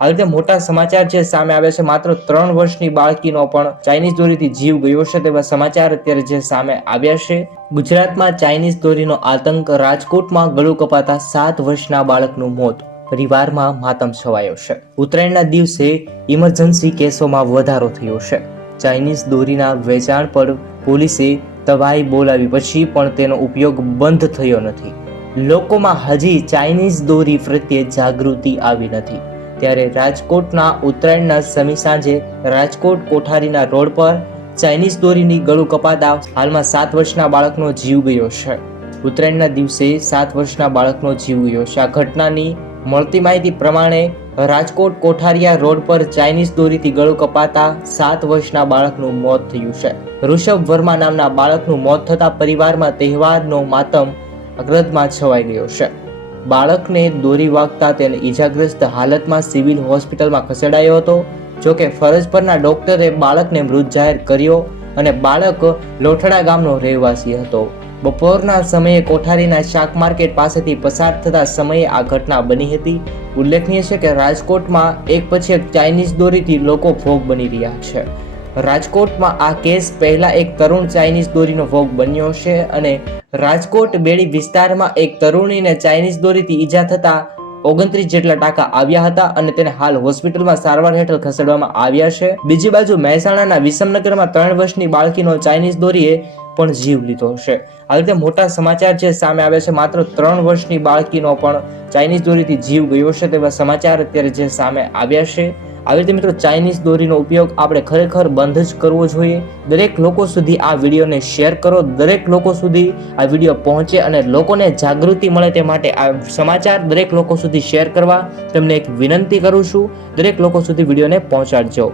આવી રીતે મોટા સમાચાર છે સામે આવે છે। માત્ર 3 વર્ષની બાળકીનો પણ ચાઇનીઝ દોરીથી જીવ ગયો છે તેવા સમાચાર અત્યારે જે સામે આવ્યા છે। ગુજરાતમાં ચાઇનીઝ દોરીનો આતંક, રાજકોટમાં ગળું કપાતા 7 વર્ષના બાળકનું મોત, પરિવારમાં માતમ છવાયો છે। ઉત્તરાયણના દિવસે ઇમરજન્સી કેસોમાં વધારો થયો છે। ચાઇનીઝ દોરીના વેચાણ પર પોલીસે તવાઈ બોલાવી પછી પણ તેનો ઉપયોગ બંધ થયો નથી। લોકોમાં હજી ચાઇનીઝ દોરી પ્રત્યે જાગૃતિ આવી નથી। ત્યારે રાજકોટના ઉત્તરાયણના સમી સાંજે રાજકોટ કોઠારીના રોડ પર ચાઇનીઝ દોરીની ગળું કપાતા હાલમાં 7 વર્ષના બાળકનો જીવ ગયો છે। ઉત્તરાયણના દિવસે 7 વર્ષના બાળકનો જીવ ગયો છે। આ ઘટનાની મળતી માહિતી પ્રમાણે રાજકોટ કોઠારિયા રોડ પર ચાઇનીઝ દોરીથી ગળું કપાતા 7 વર્ષના બાળકનું મોત થયું છે। ઋષભ વર્મા નામના બાળકનું મોત થતા પરિવારમાં તહેવારનો માતમ અગ્રદમાં છવાઈ ગયો છે। બાળકને દોરી વાગતા તેને ઈજાગ્રસ્ત હાલતમાં સિવિલ હોસ્પિટલમાં ખસેડાયો હતો। જોકે ફરજ પરના ડોક્ટરે બાળકને મૃત જાહેર કર્યો અને બાળક લોઠડા ગામનો રહેવાસી હતો। બપોરના સમયે કોઠારીના શાક માર્કેટ પાસેથી પસાર થતા સમયે આ ઘટના બની હતી। ઉલ્લેખનીય છે કે રાજકોટમાં એક પછી એક ચાઇનીઝ દોરીથી લોકો ભોગ બની રહ્યા છે। રાજકોટમાં આ કેસ પહેલા એક તરુણ ચાઇનીઝ દોરીનો ભોગ બન્યો છે અને રાજકોટ બેડી વિસ્તારમાં એક તરુણીને ચાઇનીઝ દોરીથી ઈજા થતા 29 જેટલા ટાંકા આવ્યા હતા અને તેને હાલ હોસ્પિટલમાં સારવાર હેઠળ ખસેડવામાં આવ્યા છે। બીજી બાજુ મહેસાણાના વિસમનગરમાં 3 વર્ષની બાળકીનો ચાઇનીઝ દોરીએ પણ જીવ લીધો છે। આવી રીતે મોટા સમાચાર છે સામે આવે છે। માત્ર 3 વર્ષની બાળકીનો પણ ચાઇનીઝ દોરીથી જીવ ગયો છે તેવા સમાચાર અત્યારે જે સામે આવ્યા છે। આવી રીતે મિત્રો ચાઇનીઝ દોરીનો ઉપયોગ આપણે ખરેખર બંધ જ કરવો જોઈએ। દરેક લોકો સુધી આ વિડીયોને શેર કરો, દરેક લોકો સુધી આ વિડીયો પહોંચે અને લોકોને જાગૃતિ મળે તે માટે આ સમાચાર દરેક લોકો સુધી શેર કરવા તમને એક વિનંતી કરું છું। દરેક લોકો સુધી વિડીયોને પહોંચાડજો।